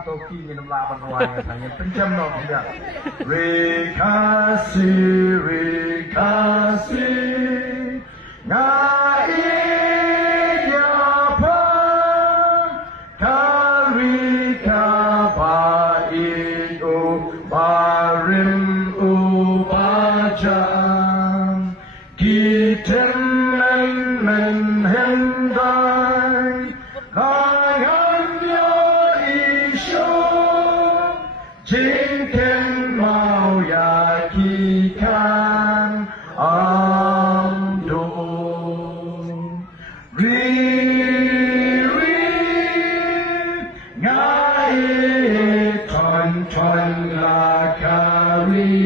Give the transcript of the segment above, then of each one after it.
Toki minum lapan ruang hanya pencam no tidak. Rekasi ngai apa kari kabai barim ubajang kita menhendai Jinken mau yakikan amdo ngai ton lakari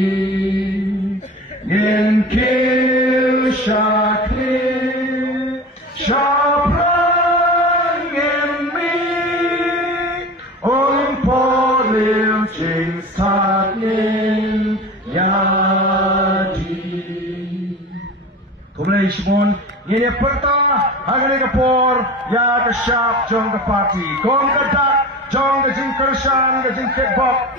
ngin kil shakli shaprang ngin mi Jing Satin Yadi Kumulai Shimon Ini perta Agani Kapor Ya ke Syap Jong ke Parti Kong ke Dak Jong ke Jing Kershan Ke Jing Kekbok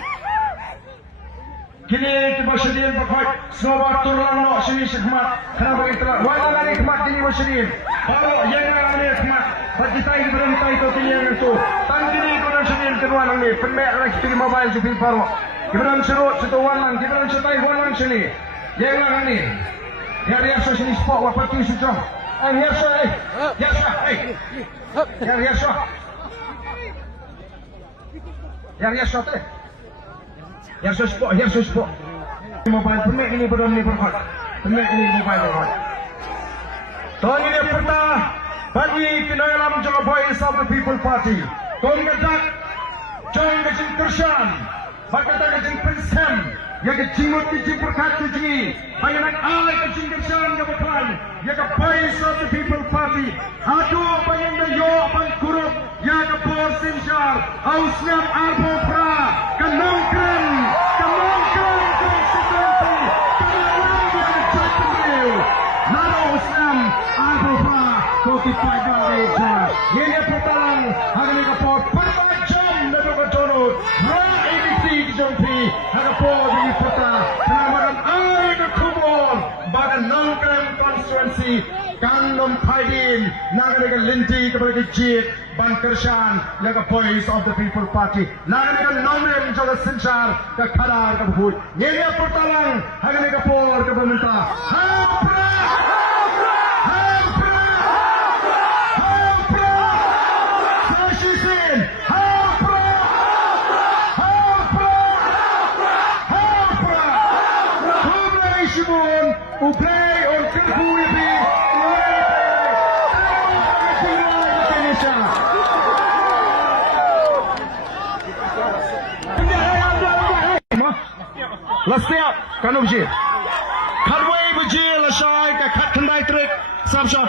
Kini kita bersedia berkhidmat semua turun no sini khidmat kenapa kita wala lagi khidmat ini bersedia baru yang lagi khidmat bagi kita berhenti itu yang itu tangkini kita bersedia kedua ini penmek lagi di mobile sipil baru kita serut situ walang kita setai walang sini yang lagi ini yang biasa sini sport wapati sudah biasa yang biasa Yang suspok. Mobile pemek ini belum ni berhad. Pemek ini mobile berhad. Tahun ini pertama bagi kena dalam jaga Voice of the People Party. Kau ngadak Jong Gajing Kershan, bakata Gajing Pensem, yang Gajimut Gajing Berkatu Jingi, bayanan alai Gajing Kershan Gabapan, yang Voice of the People Party. Aduh bayan yo Bangkurup, yang Bor Sinjar, Ausnam Arbo Pra, Kanongkren konstitusi, Kanongkren Jatmil, Naro Ausnam Arbo Pra, Koki Pajang Reja. Ini pertalang hari ini kapor perbacam dan berconot. Rakyat Jompi, Hagapur di Peta, penambahan air ke kubur, badan Nongkrem konstituensi, Kandom Paidin, Naga Linti kepada Jit, Ban Kershan, Naga Voice of the People Party, Naga Nongkrem Jaga Sinsar, ke Kadar ke Bukut. Ini pertalang, hari ini kapor ke pemerintah. Uplay on Kirkuipi, Lestiap, kanu bujil. Kadway bujil, lasai ke kat kendai trik, sabsha.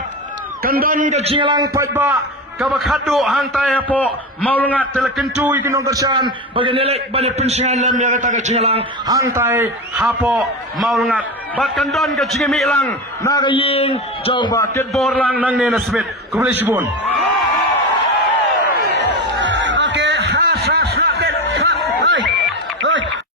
Kandan ke jingalang paitba, kabakadu hantai apo, maulungat telekentu ikinong Kershan, bagi nelek banyak pensingan lem yang kata ke jingalang, hantai hapo, maulungat. Bahkan don ke jingi mi lang, naga ying, jauh ba ketbor lang nang nena smith, kumulai sibun.